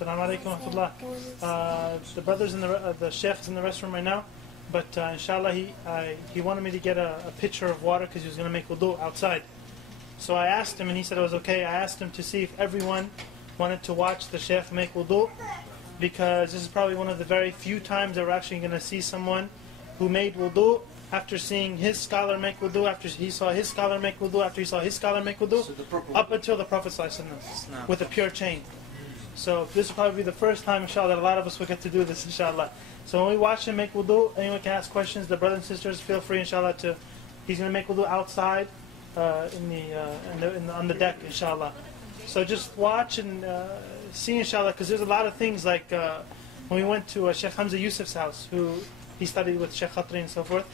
Assalamu alaikum wa rahmatullah. The brothers in the Shaykh is in the restroom right now, but inshallah he wanted me to get a pitcher of water because he was going to make wudu outside. So I asked him and he said it was okay. I asked him to see if everyone wanted to watch the Shaykh make wudu, because this is probably one of the very few times that we're actually going to see someone who made wudu after seeing his scholar make wudu, after he saw his scholar make wudu, after he saw his scholar make wudu, up until the Prophet ﷺ, with a pure chain. So this will probably be the first time, inshallah, that a lot of us will get to do this, inshallah. So when we watch him make wudu, anyone can ask questions. The brothers and sisters, feel free, inshallah, he's going to make wudu outside on the deck, inshallah. So just watch and see, inshallah, because there's a lot of things like when we went to Shaykh Hamza Yusuf's house, who he studied with Shaykh Khatri and so forth.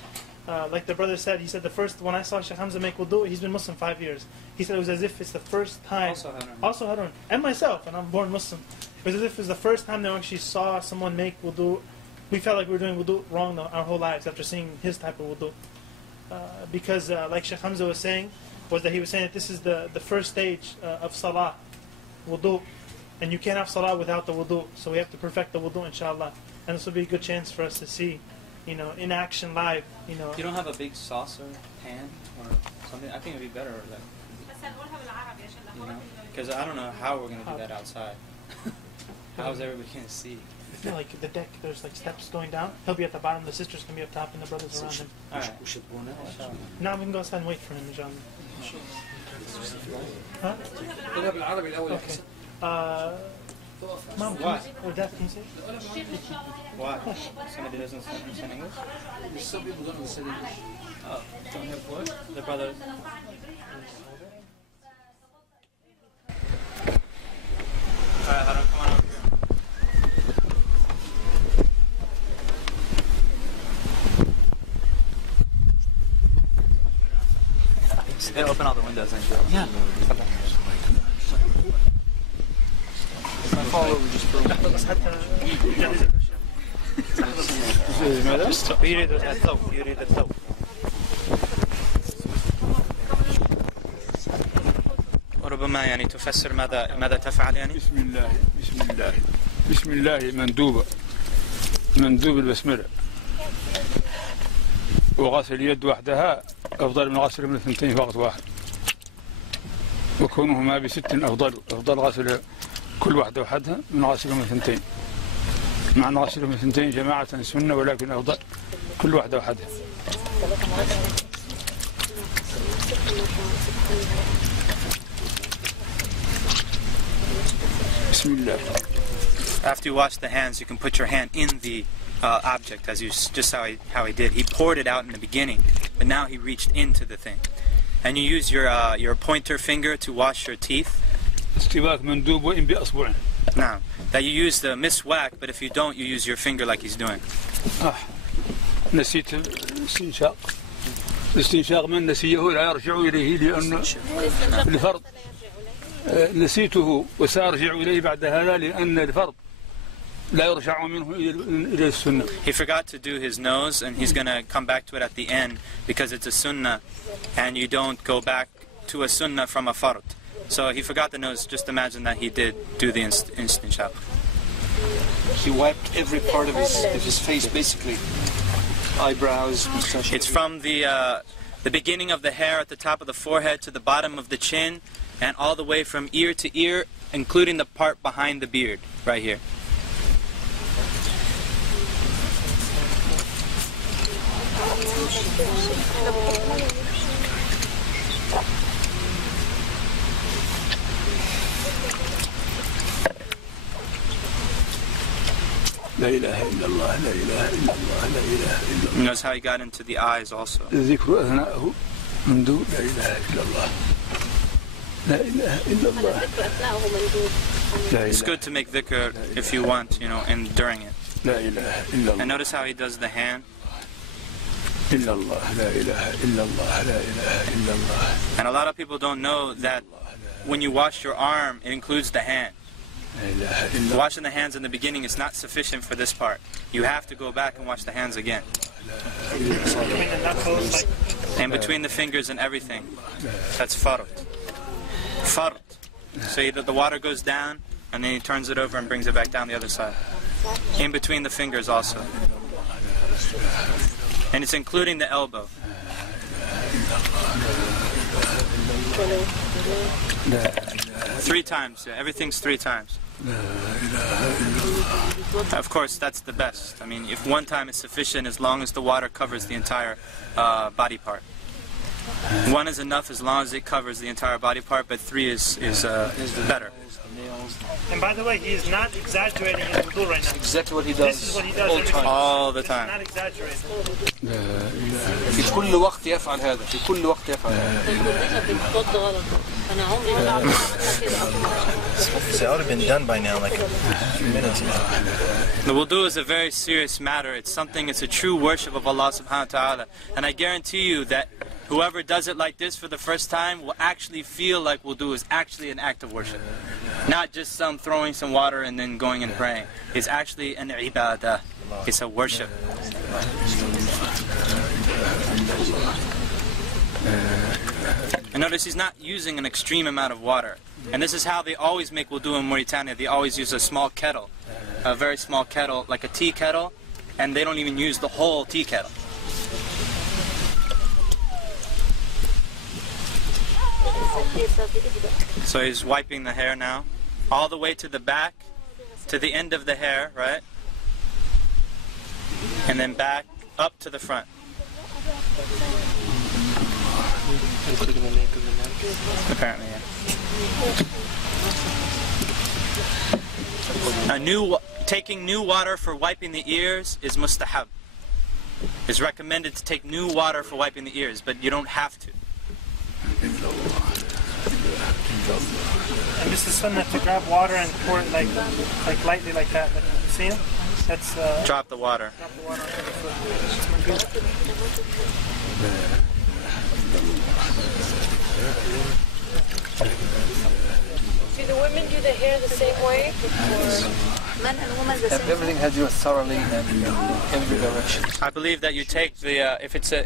Like the brother said, he said when I saw Shaykh Hamza make wudu, he's been Muslim 5 years. He said it was as if it's the first time, also Harun, and myself, and I'm born Muslim. It was as if it was the first time that we actually saw someone make wudu. We felt like we were doing wudu wrong our whole lives after seeing his type of wudu. Because like Shaykh Hamza was saying, he was saying that this is the first stage of salah, wudu. And you can't have salah without the wudu. So we have to perfect the wudu, inshallah. And this will be a good chance for us to see, in action live, You don't have a big saucer, pan, or something? I think it would be better, because I don't know how we're going to do that outside. How is everybody going to see? I feel like the deck, there's like steps going down. He'll be at the bottom, the sisters can be up top, and the brothers around him. Alright. Now we can go outside and wait for him, inshallah. Huh? Okay. Mom, why? Or Dad, can you say? Why? Somebody doesn't understand English? Some people don't understand English. Oh, don't have what? The brothers. Alright, Harun, come on over here. They open all the windows and shit. Yeah. يريد الثوب وربما يعني تفسر ماذا تفعل يعني؟ بسم الله مندوب البسملة، وغسل اليد وحدها أفضل من غسل من الثنتين في وقت واحد، وكونهما بست أفضل غسل كل واحدة وحدها من غسل من الثنتين، مع أن غسل من الثنتين جماعة سنة، ولكن أفضل كل واحدة وحدها. بسم الله. After you wash the hands, you can put your hand in the object, as just how he did. He poured it out in the beginning, but now he reached into the thing. And you use your pointer finger to wash your teeth. Now, that you use the miswak, but if you don't, you use your finger like he's doing. نسيت الاستنشاق من نسيه لا يرجع إليه لأن الفرض نسيته وسأرجع إليه بعد هذا لأن الفرض لا يرجع منه إلى السنة. He forgot to do his nose, and he's going to come back to it at the end because it's a sunnah, and you don't go back to a sunnah from a fard. So he forgot the nose. Just imagine that he did do the istinshaq. He wiped every part of his face, basically. Eyebrows, mustache. It's from the beginning of the hair at the top of the forehead to the bottom of the chin, and all the way from ear to ear, including the part behind the beard, right here. لا إله إلا الله لا إله إلا الله لا إله إلا الله. Notice how he got into the eyes also. ذكر أثناءه منذ لا إله إلا الله لا إله إلا الله. It's good to make dhikr if you want, and during it. لا إله إلا الله. And notice how he does the hand. إلا الله لا إله إلا الله لا إله إلا الله. And a lot of people don't know that when you wash your arm, it includes the hand. Washing the hands in the beginning is not sufficient for this part. You have to go back and wash the hands again. And between the fingers and everything. That's fard. Fard. So the water goes down, and then he turns it over and brings it back down the other side. In between the fingers also. And it's including the elbow. 3 times, yeah, everything's 3 times. Of course, that's the best. I mean, if 1 time is sufficient, as long as the water covers the entire body part. 1 is enough as long as it covers the entire body part, but 3 is better. And by the way, he is not exaggerating his wudu right now. Exactly what he does. This is what he does all the time. Not exaggerating. في كل وقت يفعل هذا. في كل وقت يفعل هذا. That would have been done by now, like a few minutes ago. The wudu is a very serious matter. It's something, it's a true worship of Allah subhanahu wa ta'ala. And I guarantee you that whoever does it like this for the first time will actually feel like wudu is actually an act of worship. Not just some throwing some water and then going and praying. It's actually an ibadah. It's a worship. And notice he's not using an extreme amount of water. And this is how they always make wudu in Mauritania. They always use a small kettle. A very small kettle, like a tea kettle. And they don't even use the whole tea kettle. So he's wiping the hair now, all the way to the back, to the end of the hair, right? And then back up to the front. Apparently, yeah. Taking new water for wiping the ears is mustahab. It's recommended to take new water for wiping the ears, but you don't have to. And this is sunnah to grab water and pour it like lightly like that. Like, see it? That's drop the water. Drop the water onto the foot. Do the women do the hair the same way? Men and women the same. Everything has to do thoroughly in every direction. I believe that you take the if it's a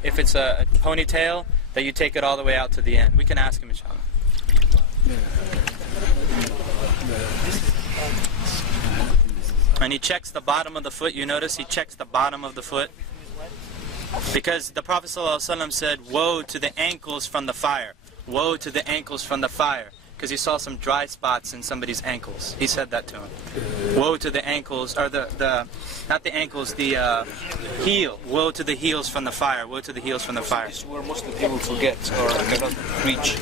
ponytail, that you take it all the way out to the end. We can ask him, inshallah. And he checks the bottom of the foot. You notice he checks the bottom of the foot, because the Prophet ﷺ said, "Woe to the ankles from the fire! Woe to the ankles from the fire!" Because he saw some dry spots in somebody's ankles. He said that to him. Woe to the ankles, or not the ankles, the heel. Woe to the heels from the fire. Woe to the heels from the fire. This is where most of the people forget or cannot reach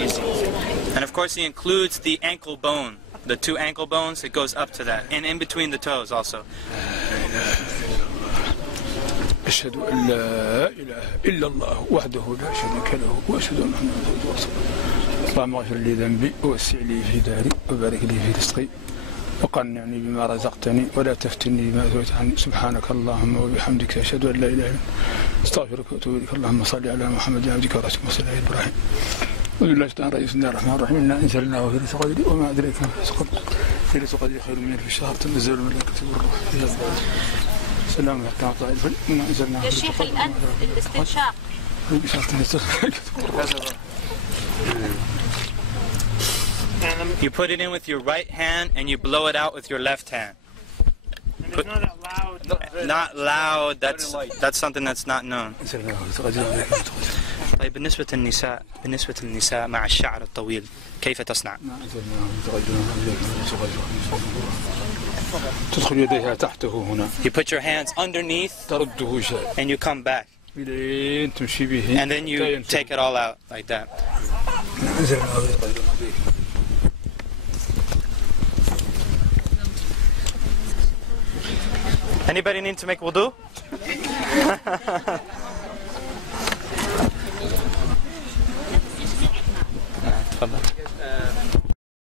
easily. And of course he includes the ankle bone. The 2 ankle bones, it goes up to that. And in between the toes also. أشهد أن لا إله إلا الله وحده لا شريك له وأشهد أن محمدا عبده ورسوله اللهم اغفر لي ذنبي ووسع لي في داري وبارك لي في رزقي وقنعني بما رزقتني ولا تفتني بما أثرت عني سبحانك اللهم وبحمدك أشهد أن لا إله إلا أنت أستغفرك وأتوب إليك اللهم صل على محمد عبدك ورسولك وصل على إبراهيم وبالله تعالى بسم الله الرحمن الرحيم إنا أنزلناه في ليلة القدر وما أدريك ما في ليلة القدر خير من ألف شهر تنزل الملائكة والروح فيها سلام عليكم ورحمة الله وبركاته. يا شيخ الأنف الاستنشاق. You put it in with your right hand and you blow it out with your left hand. And it's not that loud. Not loud. That's something that's not known. طيب بالنسبة للنساء مع الشعر الطويل كيف تصنع؟ تدخل يديها تحته هنا. You put your hands underneath ترده شيء. and you come back. تمشي به. And then you take it all out like that. Anybody need to make wudu?